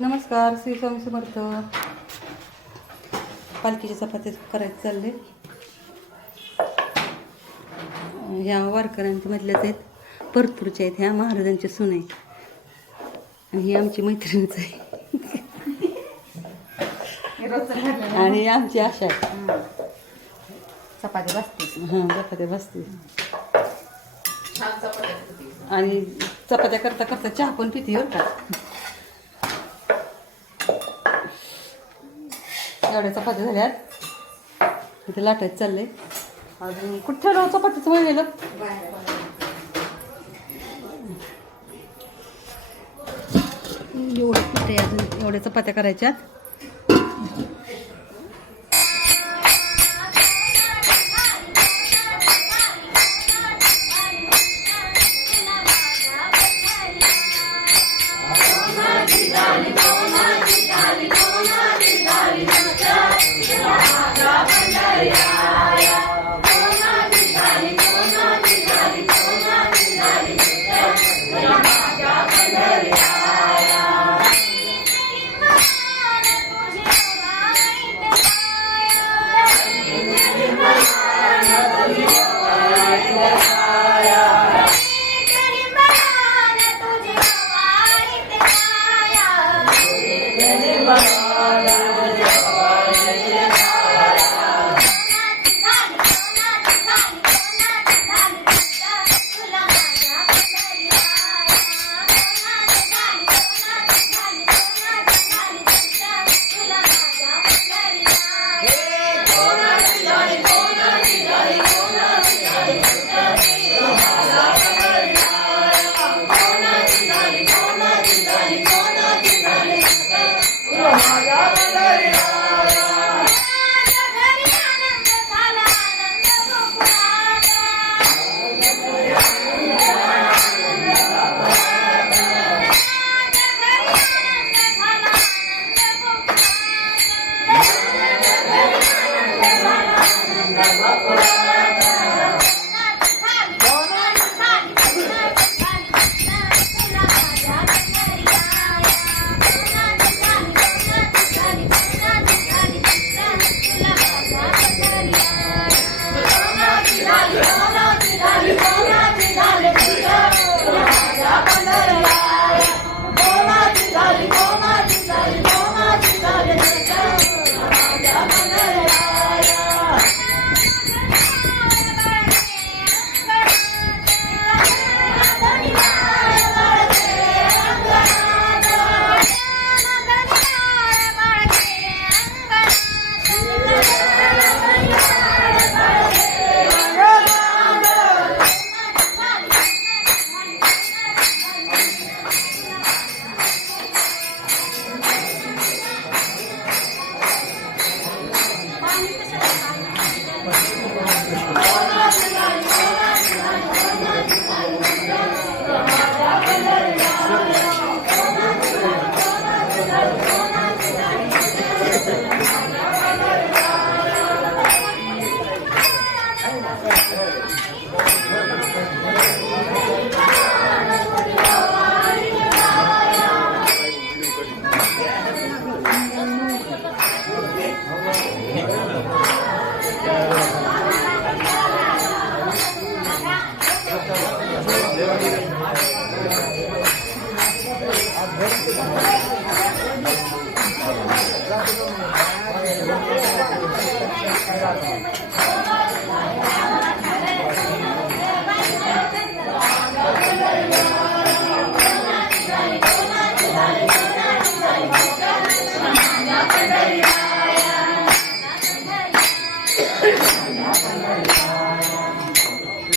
नमस्कार, श्री स्वामी समर्थ. पालखीच्या चपात्या करायचं चालले. ह्या वारकऱ्यांच्या मधल्याच आहेत, परतूरच्या आहेत. ह्या महाराजांच्या सून आहेत आणि ही आमची मैत्रिणीच आहे आणि आमची आशा आहे. चपाती बसते. हां, चपात्या बसते आणि चपात्या करता करता चहा पण पिते बरं का. एवढ्या चपात्या झाल्यात, इथे लाटायचं चाललंय. अजून कुठं ठेवलं चपातीचं वळलेलं? एवढं कुठे अजून एवढ्या चपात्या करायच्यात. Yeah.